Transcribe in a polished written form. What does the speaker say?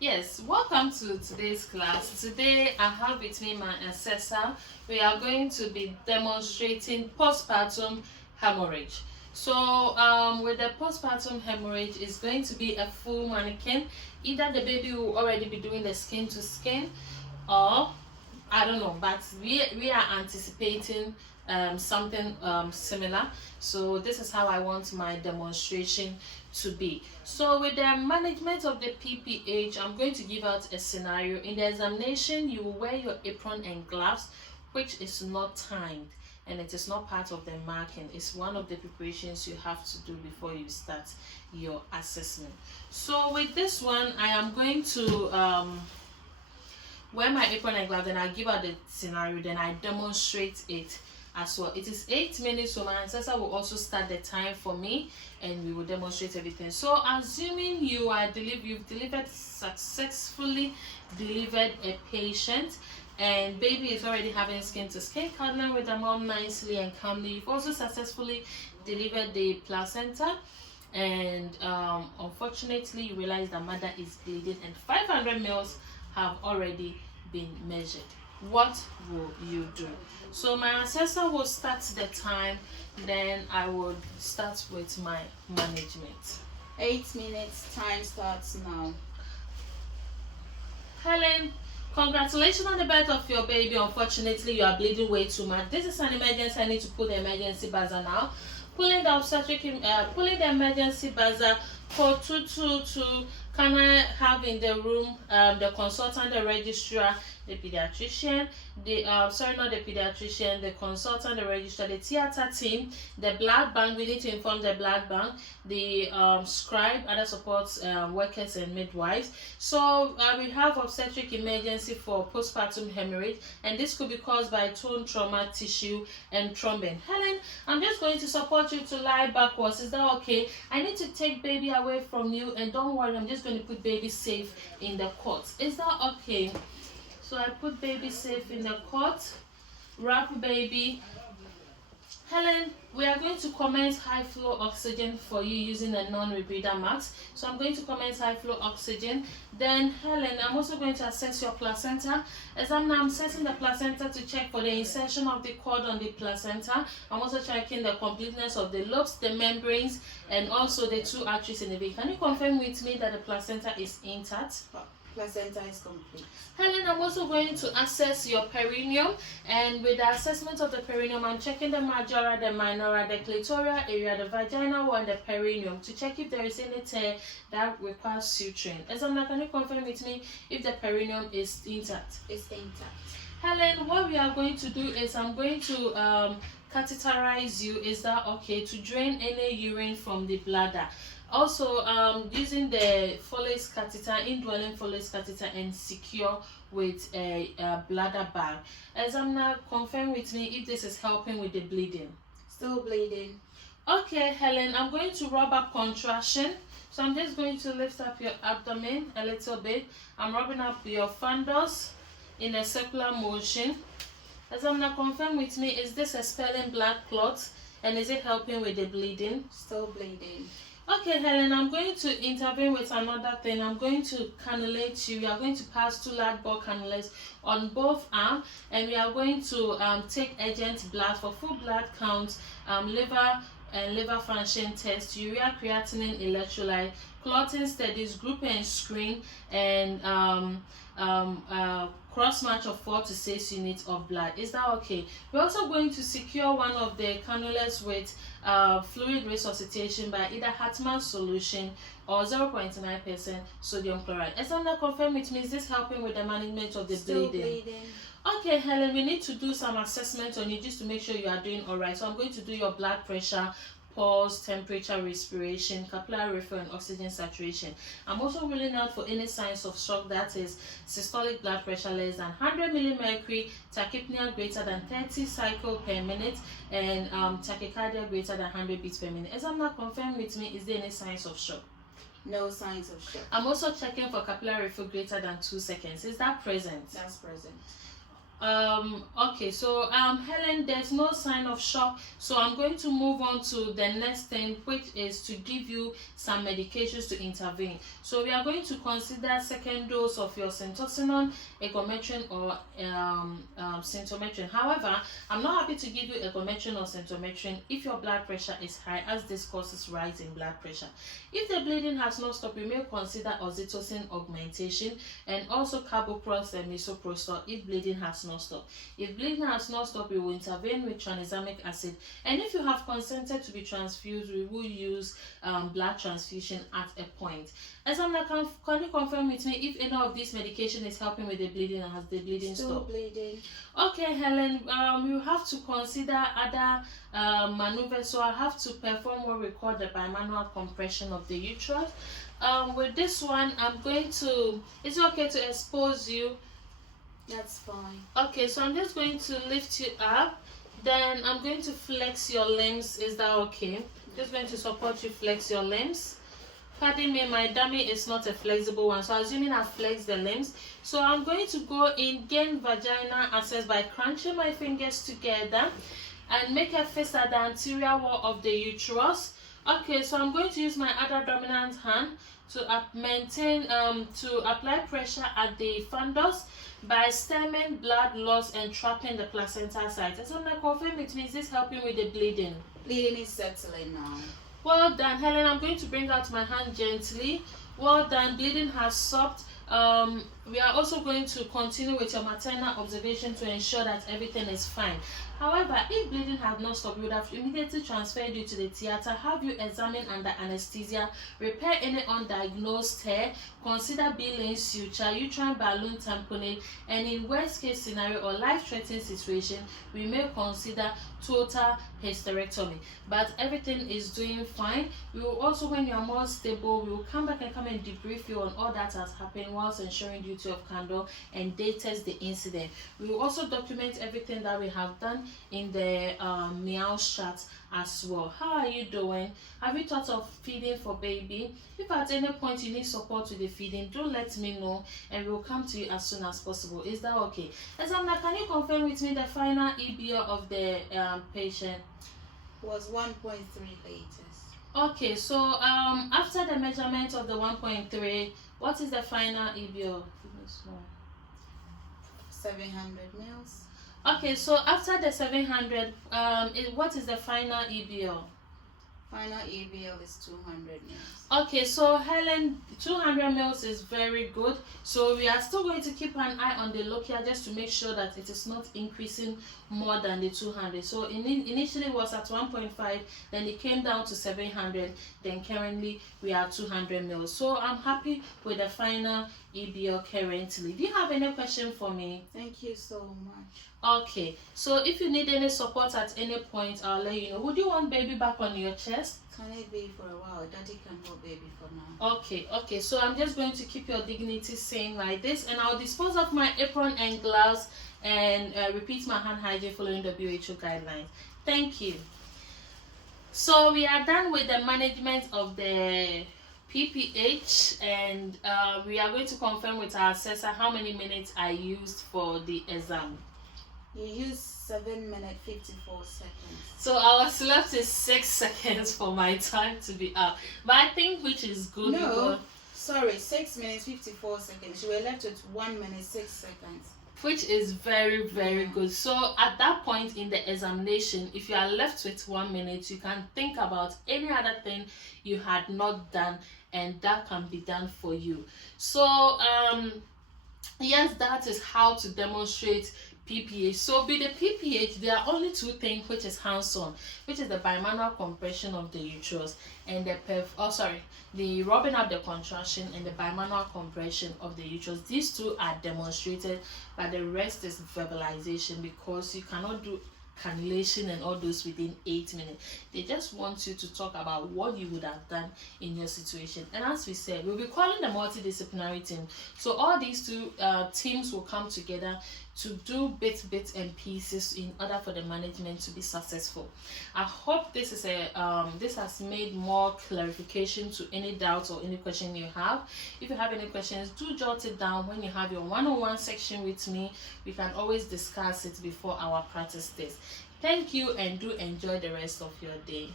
Yes, welcome to today's class. Today I have with me my assessor. We are going to be demonstrating postpartum hemorrhage. So with the postpartum hemorrhage, it's going to be a full mannequin. Either the baby will already be doing the skin to skin, or I don't know, but we are anticipating something similar. So this is how I want my demonstration to be. So with the management of the PPH, I'm going to give out a scenario. In the examination, you will wear your apron and gloves, which is not timed, and it is not part of the marking. It's one of the preparations you have to do before you start your assessment. So with this one, I am going to wear my apron and gloves, then I give out the scenario, then I demonstrate it as well. It is 8 minutes, so my assessor will also start the time for me, and we will demonstrate everything. So assuming you've successfully delivered a patient, and baby is already having skin to skin cuddling with the mom nicely and calmly, you've also successfully delivered the placenta, and unfortunately you realize the mother is bleeding and 500 mils have already been measured. What will you do? So my assessor will start the time, then I will start with my management. 8 minutes, time starts now. Helen, congratulations on the birth of your baby. Unfortunately, you are bleeding way too much. This is an emergency. I need to pull the emergency buzzer now. Pulling the emergency buzzer. Code 222. Can I have in the room the consultant, the registrar, the pediatrician, the consultant, the registrar, the theater team, the blood bank. We need to inform the blood bank, the scribe, other support workers and midwives. So we have obstetric emergency for postpartum hemorrhage, and this could be caused by tone trauma, tissue, and thrombin. Helen, I'm just going to support you to lie backwards. Is that okay? I need to take baby away from you, and don't worry, I'm just going to put baby safe in the cot. Is that okay? So I put baby safe in the cot, wrap baby. Helen, we are going to commence high flow oxygen for you using a non-rebreather mask. So I'm going to commence high flow oxygen. Then Helen, I'm also going to assess your placenta. As I'm assessing the placenta to check for the insertion of the cord on the placenta. I'm also checking the completeness of the lobes, the membranes, and also the 2 arteries in the vein. Can you confirm with me that the placenta is intact? Placenta is complete. Helen, I'm also going to assess your perineum, and with the assessment of the perineum, I'm checking the majora, the minora, the clitoral area, the vaginal wall, and the perineum to check if there is any tear that requires suturing. Examiner, can you confirm with me if the perineum is intact? It's intact. Helen, what we are going to do is I'm going to catheterize you. Is that okay? To drain any urine from the bladder. Also, using the Foley's catheter, indwelling Foley's catheter, and secure with a bladder bag. Examiner, confirm with me if this is helping with the bleeding. Still bleeding. Okay, Helen, I'm going to rub up contraction. So I'm just going to lift up your abdomen a little bit. I'm rubbing up your fundus in a circular motion. Examiner, confirm with me, is this expelling blood clots, and is it helping with the bleeding? Still bleeding. Okay, Helen, I'm going to intervene with another thing. I'm going to cannulate you. We are going to pass 2 large bore cannulas on both arms, and we are going to take urgent blood for full blood count, liver and liver function test, urea creatinine electrolyte, clotting studies, group and screen, and cross match of 4 to 6 units of blood. Is that okay? We're also going to secure one of the cannulas with fluid resuscitation by either Hartmann solution or 0.9% sodium chloride. Examiner, confirm with me, is this helping with the management of the bleeding? Okay, Helen, we need to do some assessment on you just to make sure you are doing all right. So I'm going to do your blood pressure, pulse, temperature, respiration, capillary refill, and oxygen saturation. I'm also ruling out for any signs of shock, that is systolic blood pressure less than 100 mmHg, tachypnea greater than 30 cycles per minute, and tachycardia greater than 100 beats per minute. Examiner, confirm with me, is there any signs of shock? No signs of shock. I'm also checking for capillary refill greater than 2 seconds. Is that present? That's present. Okay, so Helen, there's no sign of shock, so I'm going to move on to the next thing, which is to give you some medications to intervene. So we are going to consider second dose of your syntocinon, egometrin, or symptometrin. However, I'm not happy to give you egometrin or symptometrin if your blood pressure is high, as this causes rise in blood pressure. If the bleeding has not stopped, we may consider oxytocin augmentation and also carboprost and misoprostol if bleeding has not stopped. If bleeding has not stopped, we will intervene with tranexamic acid, and if you have consented to be transfused, we will use blood transfusion at a point. Examiner, can you confirm with me if any of this medication is helping with the bleeding and has the bleeding Still stopped? bleeding. Okay, Helen, you have to consider other maneuvers, so I have to perform what we call the bimanual compression of the uterus. With this one, I'm going to, is it okay to expose you? That's fine. Okay, so I'm just going to lift you up, then I'm going to flex your limbs. Is that okay? Just going to support you flex your limbs. Pardon me, my dummy is not a flexible one, so assuming I flex the limbs. So I'm going to go in, gain vaginal access by crunching my fingers together and make a fist at the anterior wall of the uterus. Okay, so I'm going to use my other dominant hand to to apply pressure at the fundus by stemming blood loss and trapping the placenta site. So I'm going to confirm it means this helping with the bleeding. Bleeding is settling now. Well done, Helen. I'm going to bring out my hand gently. Well done. Bleeding has stopped. We are also going to continue with your maternal observation to ensure that everything is fine. However, if bleeding had not stopped, we would have immediately transferred you to the theater, have you examined under anesthesia, repair any undiagnosed tear, consider Billings suture, uterine balloon tamponade, and in worst case scenario or life-threatening situation, we may consider total hysterectomy. But everything is doing fine. We will also, when you are more stable, we will come back and debrief you on all that has happened whilst ensuring duty of candor and date test the incident. We will also document everything that we have done in the meow chat as well. How are you doing? Have you thought of feeding for baby? If at any point you need support with the feeding, do let me know and we'll come to you as soon as possible. Is that okay? Examiner, can you confirm with me the final EBO of the patient? Was 1.3 liters. Okay, so after the measurement of the 1.3, what is the final EBO? 700 mils. Okay, so after the 700, what is the final EBO? Final EBL is 200 mils. Okay, so Helen, 200 mils is very good. So we are still going to keep an eye on the lochia just to make sure that it is not increasing more than the 200. So initially it was at 1.5, then it came down to 700, then currently we are 200 mils. So I'm happy with the final EBL currently. Do you have any question for me? Thank you so much. Okay, so if you need any support at any point, I'll let you know. Would you want baby back on your chest? Can it be for a while? Daddy can hold baby for now. Okay, so I'm just going to keep your dignity same like this, and I'll dispose of my apron and gloves and repeat my hand hygiene following WHO guidelines. Thank you. So we are done with the management of the PPH, and we are going to confirm with our assessor how many minutes I used for the exam. You used 7 minutes 54 seconds. So I was left with 6 seconds for my time to be up. But I think which is good. No, sorry, 6 minutes 54 seconds. You were left with 1 minute 6 seconds. Which is very, very good. So at that point in the examination, if you are left with 1 minute, you can think about any other thing you had not done, and that can be done for you. So yes, that is how to demonstrate PPH. So with the PPH, there are only two things which is hands-on, which is the bimanual compression of the uterus and the rubbing up the contraction and the bimanual compression of the uterus. These two are demonstrated, but the rest is verbalization, because you cannot do cannulation and all those within 8 minutes. They just want you to talk about what you would have done in your situation. And as we said, we'll be calling the multidisciplinary team. So all these two teams will come together to do bits and pieces in order for the management to be successful. I hope this is this has made more clarification to any doubts or any question you have. If you have any questions, do jot it down. When you have your one-on-one section with me, we can always discuss it before our practice test. Thank you, and do enjoy the rest of your day.